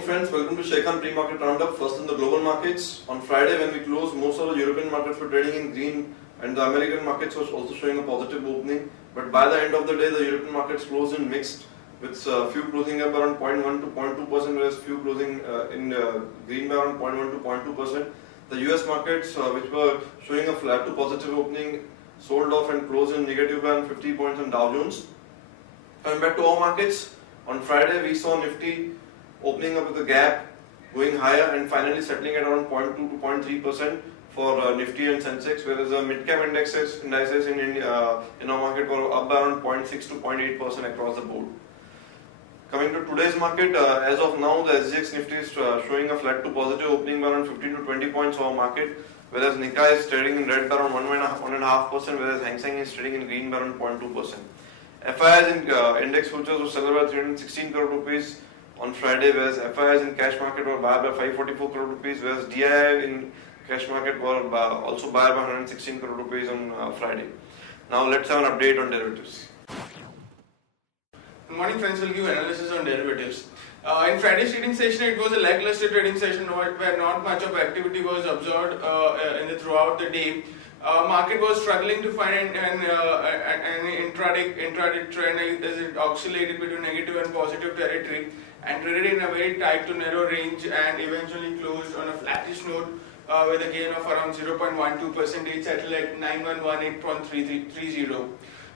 morning friends, welcome to Sharekhan pre-market roundup. First in the global markets. On Friday when we closed, most of the European markets were trading in green and the American markets was also showing a positive opening. But by the end of the day, the European markets closed in mixed, with few closing up around 0.1 to 0.2%, whereas few closing in green by around 0.1 to 0.2%. The US markets, which were showing a flat to positive opening, sold off and closed in negative by 50 points on Dow Jones. Coming back to our markets, on Friday we saw Nifty opening up with a gap, going higher and finally settling at around 0.2 to 0.3% for Nifty and Sensex, whereas the mid-cap indices in our market were up by around 0.6 to 0.8% across the board. Coming to today's market, as of now the SGX Nifty is showing a flat to positive opening by around 15 to 20 points for our market, whereas Nikkei is trading in red by around 1.5%, whereas Hang Seng is trading in green by around 0.2%. FIIs in index futures were sold by 316 crore rupees on Friday, whereas FIIs in cash market were buy by 544 crore rupees, whereas DII in cash market were also buy by 116 crore rupees on Friday. Now let's have an update on derivatives. Good morning friends, we'll give analysis on derivatives. In Friday's trading session, it was a lackluster trading session where not much of activity was observed throughout the day. Market was struggling to find an intraday trend as it oscillated between negative and positive territory and traded in a very tight to narrow range and eventually closed on a flattish note with a gain of around 0.12%, settled at 9118.30.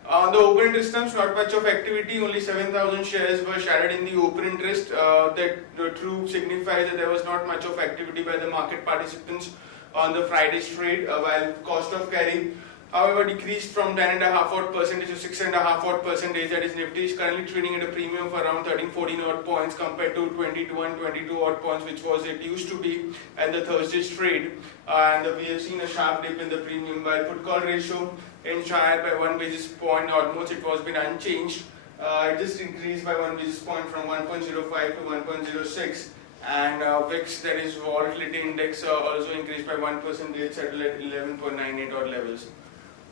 On the open interest terms, not much of activity, only 7,000 shares were sharded in the open interest. That true signifies that there was not much of activity by the market participants on the Friday's trade, while cost of carry, however, decreased from 10.5% to 6.5%. That is, Nifty is currently trading at a premium of around 13-14 odd points compared to 22 and 22 odd points, which was it used to be at the Thursday's trade. And we have seen a sharp dip in the premium, while put call ratio inched higher by 1 basis point. Almost it was been unchanged. It just increased by 1 basis point from 1.05 to 1.06. And VIX, that is volatility index, also increased by 1%, settled at 11.98 odd levels.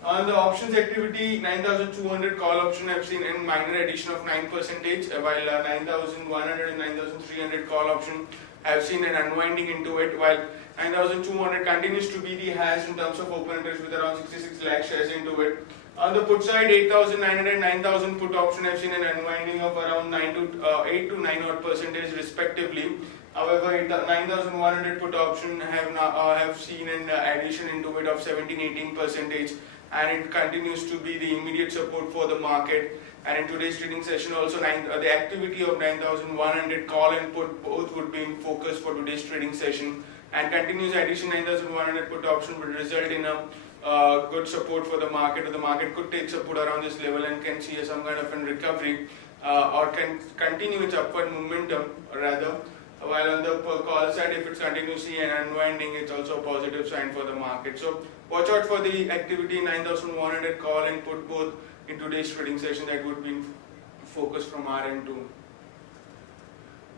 On the options activity, 9,200 call option have seen a minor addition of 9%, while 9,100 and 9,300 call option have seen an unwinding into it, while 9,200 continues to be the highest in terms of open interest with around 66 lakh shares into it. On the put side, 8,900 and 9,000 put option have seen an unwinding of around 8 to 9 odd percentage respectively. However, 9,100 put option have seen an addition into it of 17-18%, and it continues to be the immediate support for the market. And in today's trading session, also the activity of 9,100 call and put both would be in focus for today's trading session. And continuous addition 9,100 put option would result in a good support for the market. Or the market could take support around this level and can see some kind of a recovery or can continue its upward momentum rather. While on the call side, if it's continuously and unwinding, it's also a positive sign for the market. So watch out for the activity 9,100 call and put both in today's trading session. That would be in focus from our end too.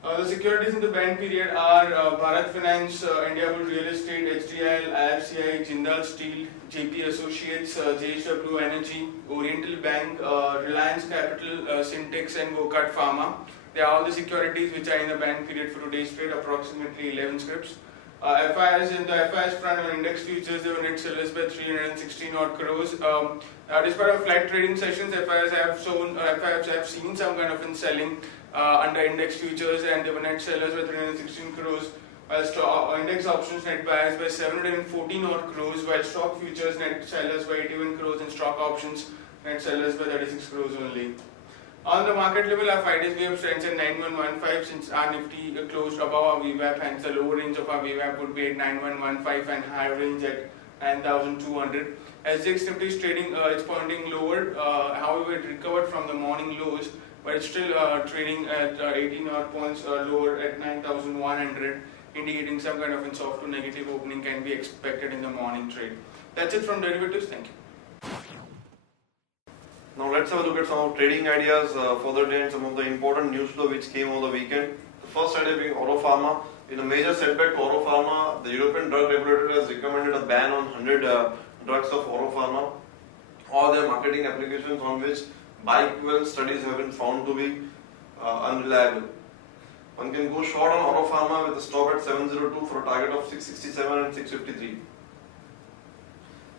The securities in the ban period are Bharat Finance, Indiabulls Real Estate, HDIL, IFCI, Jindal Steel, JP Associates, JSW Energy, Oriental Bank, Reliance Capital, Syntex and Wockhardt Pharma. They are all the securities which are in the ban period for today's trade, approximately 11 scrips. FIIs in the FIIs front on index futures, they were net sellers by 316 odd crores. Despite of flat trading sessions, FIIs have seen some kind of selling under index futures, and they were net sellers by 316 crores. While index options net buyers by 714 odd crores, while stock futures net sellers by 81 crores and stock options net sellers by 36 crores only. On the market level, our 5 days wave stands at 9115 since our Nifty closed above our VWAP, hence the lower range of our VWAP would be at 9115 and higher range at 9,200. SGX Nifty is trading, it's pointing lower, however it recovered from the morning lows, but it's still trading at 18 odd points lower at 9,100, indicating some kind of a soft to negative opening can be expected in the morning trade. That's it from derivatives, thank you. Now let's have a look at some of trading ideas for the day and some of the important news flow which came over the weekend. The first idea being Oro Pharma. In a major setback to Oro Pharma, the European drug regulator has recommended a ban on 100 drugs of Oro Pharma or their marketing applications on which bioequivalence studies have been found to be unreliable. One can go short on Auto Pharma with a stop at 702 for a target of 667 and 653.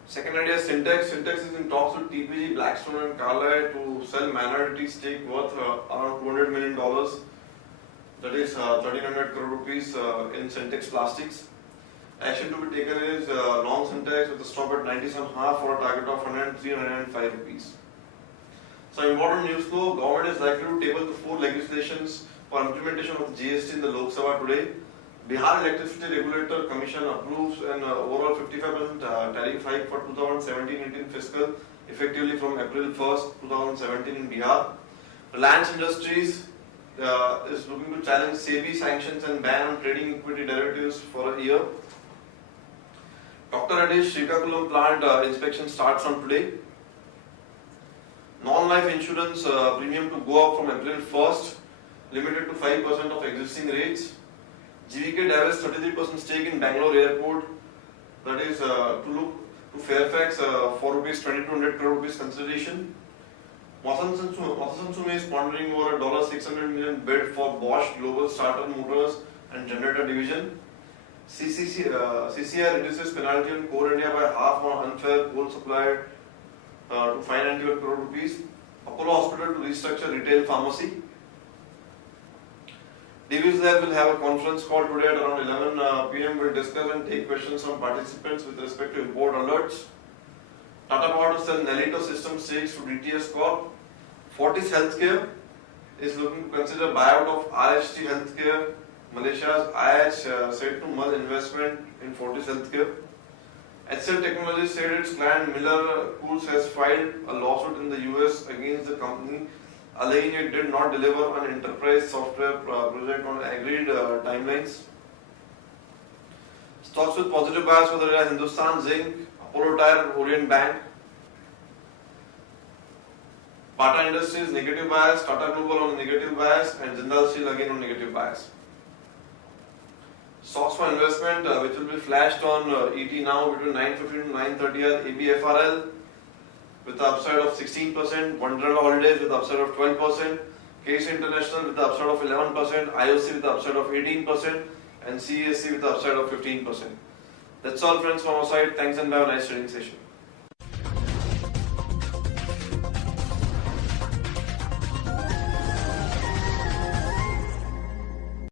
Second idea, Syntex. Syntex is in talks with TPG, Blackstone and Carlyle to sell minority stake worth around $200 million. That is 1300 crore rupees in Syntex Plastics. Action to be taken is long Syntex with a stop at 97.5 for a target of 103 and 105 rupees. So important news flow, government is likely to table the 4 legislations for implementation of GST in the Lok Sabha today. Bihar Electricity Regulator Commission approves an overall 55% tariff hike for 2017-18 fiscal, effectively from April 1st, 2017 in Bihar. Reliance Industries is looking to challenge SEBI sanctions and ban on trading equity derivatives for a year. Dr. Reddy's Srikakulam plant inspection starts on today. Non-life insurance premium to go up from April 1st, limited to 5% of existing rates. GVK divests 33% stake in Bangalore Airport, that is to look to Fairfax for rupees 2200 crore rupees consideration. Masansumi is pondering over a $600 million bid for Bosch Global Starter Motors and Generator Division. CCI reduces penalty on Core India by half on unfair coal supply to 591 crore rupees. Apollo Hospital to restructure retail pharmacy. Divi's Lab will have a conference call today at around 11 p.m. We'll discuss and take questions from participants with respect to import alerts. Tata Power to sell Nelito System stakes to DTS Corp. Fortis Healthcare is looking to consider buyout of RHT Healthcare. Malaysia's IH said to mull investment in Fortis Healthcare. HCL Technologies said its client Miller Coors has filed a lawsuit in the US against the company, alleging it did not deliver on enterprise software project on agreed timelines. Stocks with positive bias for the day: Hindustan Zinc, Apollo Tyre, Orient Bank. Bata Industries negative bias, Tata Global on negative bias, and Jindal Steel again on negative bias. Stocks for investment which will be flashed on ET now between 9:15 to 9:30 are ABFRL with the upside of 16%, Wonderla Holidays with the upside of 12%, KC International with the upside of 11%, IOC with the upside of 18%, and CESC with the upside of 15%. That's all friends from our side. Thanks and have a nice trading session.